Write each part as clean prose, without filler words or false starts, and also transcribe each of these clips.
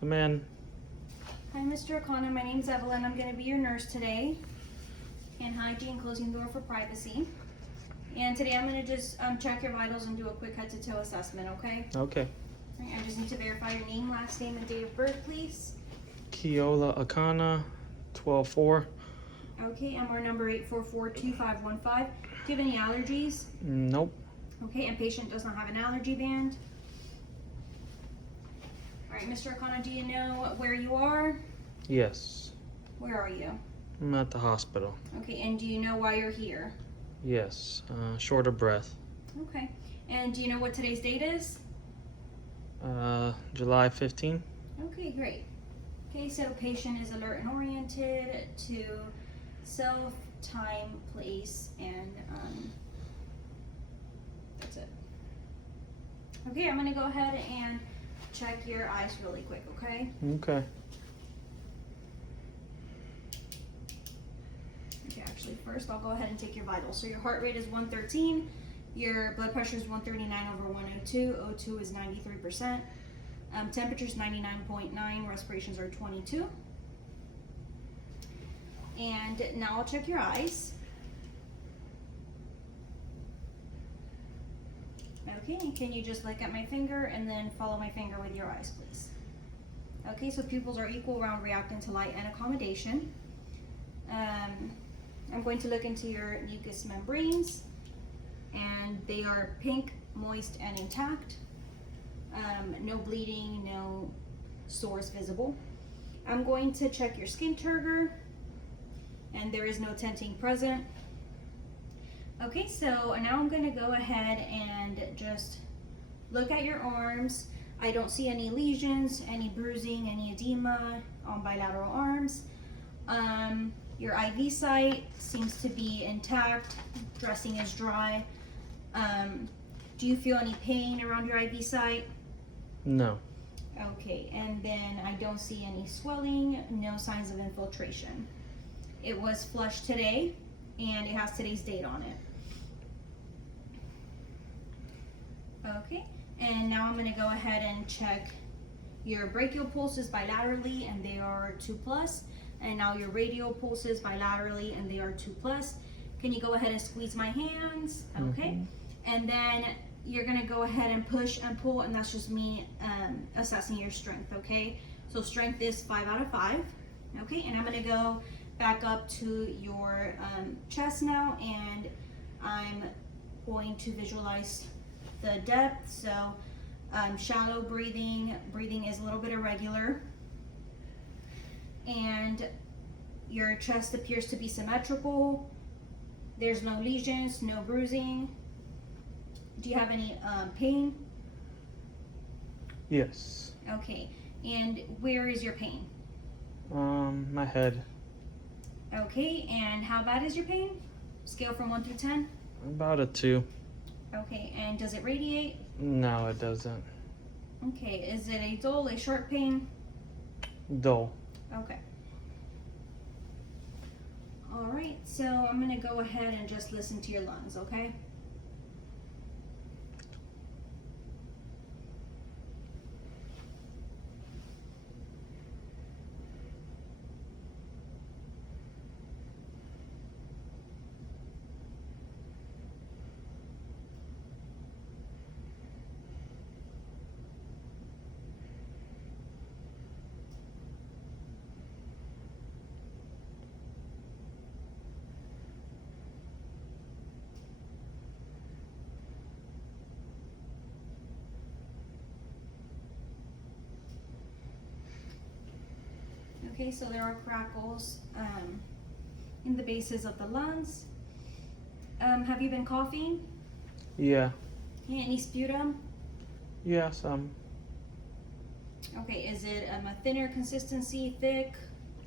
Come in. Hi, Mr. O'Connor. My name's Evelyn. I'm going to be your nurse today. And hygiene, closing the door for privacy. And today I'm going to just check your vitals and do a quick head-to-toe assessment, okay? Okay. All right, I just need to verify your name, last name, and date of birth, please. Keola Akana, 12-4. Okay, MR number 8442515. Do you have any allergies? Nope. Okay, and patient does not have an allergy band. All right, Mr. O'Connor, do you know where you are? Yes. Where are you? I'm at the hospital. Okay, and do you know why you're here? Yes. Short of breath. Okay, and do you know what today's date is? July 15. Okay, great. Okay, so patient is alert and oriented to self, time, place, and that's it. Okay, I'm gonna go ahead and check your eyes really quick, okay? Okay. Okay, actually first I'll go ahead and take your vitals. So your heart rate is 113, your blood pressure is 139/102, O2 is 93%, temperature is 99.9, respirations are 22. And now I'll check your eyes. Okay, and can you just look at my finger and then follow my finger with your eyes, please? Okay, so pupils are equal round reacting to light and accommodation. I'm going to look into your mucous membranes, and they are pink, moist, and intact. No bleeding, no sores visible. I'm going to check your skin turgor, and there is no tenting present. Okay, so now I'm going to go ahead and just look at your arms. I don't see any lesions, any bruising, any edema on bilateral arms. Your IV site seems to be intact. Dressing is dry. Do you feel any pain around your IV site? No. Okay, and then I don't see any swelling, no signs of infiltration. It was flushed today, and it has today's date on it. Okay, and now I'm going to go ahead and check your brachial pulses bilaterally, and they are 2+. And now your radial pulses bilaterally, and they are 2+. Can you go ahead and squeeze my hands? Okay, and then you're going to go ahead and push and pull, and that's just me assessing your strength. Okay, so strength is 5 out of 5. Okay, and I'm going to go back up to your chest now, and I'm going to visualize the depth. So shallow breathing is a little bit irregular, and your chest appears to be symmetrical. There's no lesions, no bruising. Do you have any pain? Yes. Okay, and where is your pain? My head. Okay, and how bad is your pain? Scale from 1 through 10? About a 2. Okay, and does it radiate? No, it doesn't. Okay, is it a dull, a sharp pain? Dull. Okay. All right, so I'm gonna go ahead and just listen to your lungs, okay? Okay, so there are crackles in the bases of the lungs. Have you been coughing? Yeah. Okay, any sputum? Yeah, some. Okay, is it a thinner consistency, thick?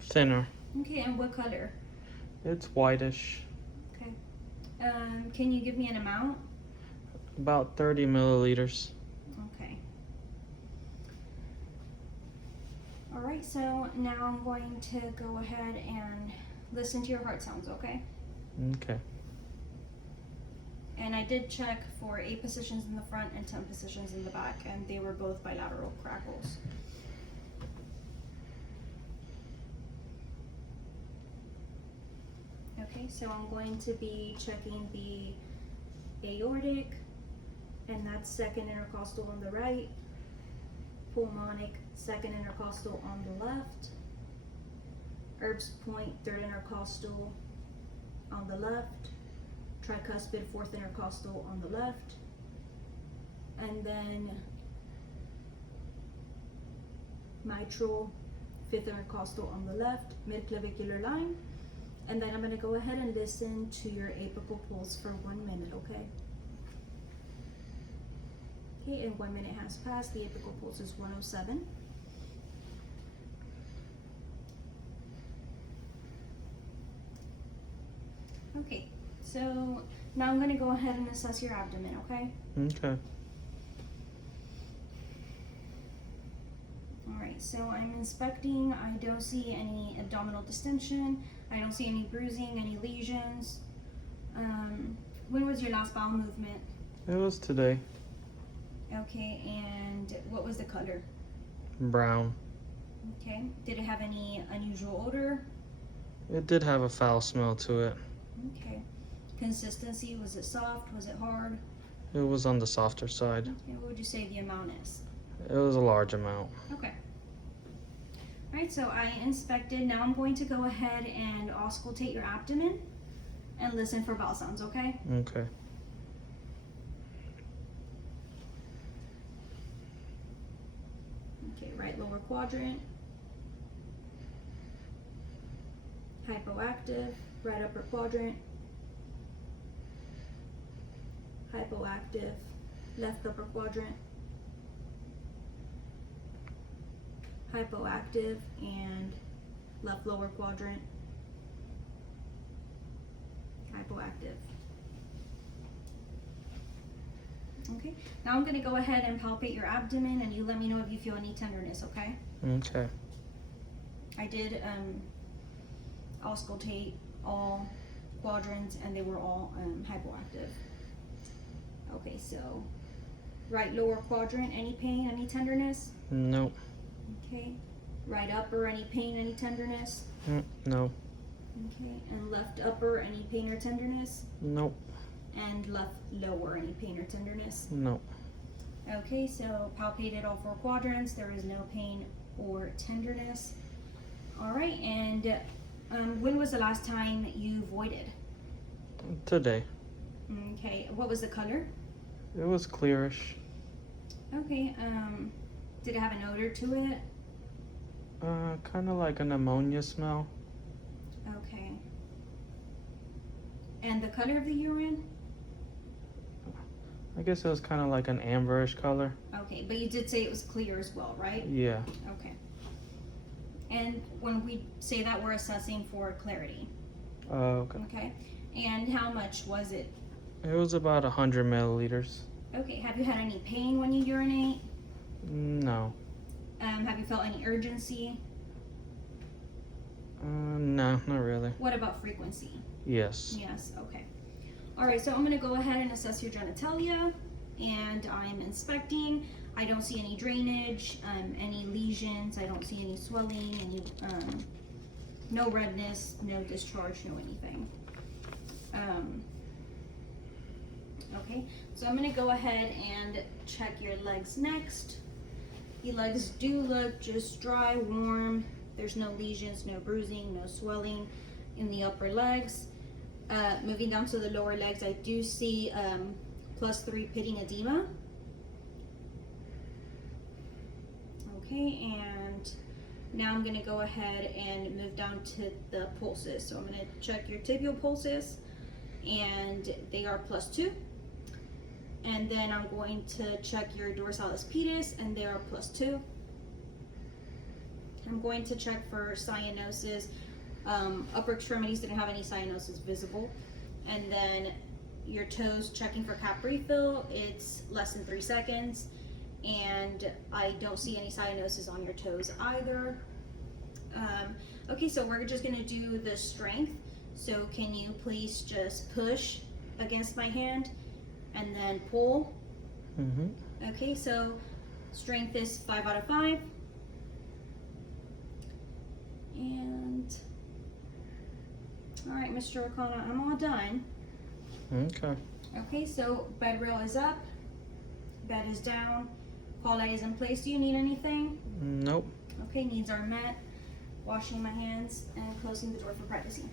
Thinner. Okay, and what color? It's whitish. Okay. Can you give me an amount? About 30 milliliters. Okay. All right, so now I'm going to go ahead and listen to your heart sounds, okay? Okay. And I did check for 8 positions in the front and 10 positions in the back, and they were both bilateral crackles. Okay, so I'm going to be checking the aortic, and that's second intercostal on the right, pulmonic, second intercostal on the left, Erb's point, third intercostal on the left, tricuspid, fourth intercostal on the left, and then mitral, fifth intercostal on the left, midclavicular line. And then I'm going to go ahead and listen to your apical pulse for 1 minute, okay? Okay, and 1 minute has passed. The apical pulse is 107. Okay, so now I'm going to go ahead and assess your abdomen, okay? Okay. Alright, so I'm inspecting. I don't see any abdominal distension. I don't see any bruising, any lesions. When was your last bowel movement? It was today. Okay, and what was the color? Brown. Okay, did it have any unusual odor? It did have a foul smell to it. Okay, consistency, was it soft, was it hard? It was on the softer side. Okay, what would you say the amount is? It was a large amount. Okay. Alright, so I inspected. Now I'm going to go ahead and auscultate your abdomen and listen for vowel sounds, okay? Okay. Okay, right lower quadrant. Hypoactive, right upper quadrant. Hypoactive, left upper quadrant. Hypoactive and left lower quadrant. Hypoactive. Okay, now I'm going to go ahead and palpate your abdomen, and you let me know if you feel any tenderness, okay? Okay. I did auscultate all quadrants, and they were all hypoactive. Okay, so right lower quadrant, any pain, any tenderness? Nope. Okay, right upper, any pain, any tenderness? No. Okay, and left upper, any pain or tenderness? Nope. And left lower, any pain or tenderness? Nope. Okay, so palpated all 4 quadrants, there is no pain or tenderness. All right, and when was the last time you voided? Today. Okay, what was the color? It was clearish. Okay, did it have an odor to it? Kind of like an ammonia smell. Okay. And the color of the urine? I guess it was kind of like an amberish color. Okay, but you did say it was clear as well, right? Yeah. Okay. And when we say that, we're assessing for clarity. Okay. Okay. And how much was it? It was about 100 milliliters. Okay, have you had any pain when you urinate? No. Have you felt any urgency? No, not really. What about frequency? Yes. Yes, okay. All right, so I'm gonna go ahead and assess your genitalia, and I'm inspecting. I don't see any drainage, any lesions. I don't see any swelling, any, no redness, no discharge, no anything. Okay, so I'm gonna go ahead and check your legs next. The legs do look just dry, warm. There's no lesions, no bruising, no swelling in the upper legs. Moving down to the lower legs, I do see +3 pitting edema. Okay, and now I'm gonna go ahead and move down to the pulses. So I'm gonna check your tibial pulses, and they are +2. And then I'm going to check your dorsalis pedis, and they are +2. I'm going to check for cyanosis. Upper extremities didn't have any cyanosis visible. And then your toes, checking for cap refill, it's less than 3 seconds. And I don't see any cyanosis on your toes either. Okay, so we're just gonna do the strength. So can you please just push against my hand and then pull? Mm-hmm. Okay, so strength is 5 out of 5. And All right, Mr. O'Connor, I'm all done. Okay. Okay, so bed rail is up, bed is down, call light is in place. Do you need anything? Nope. Okay, needs are met. Washing my hands and closing the door for privacy.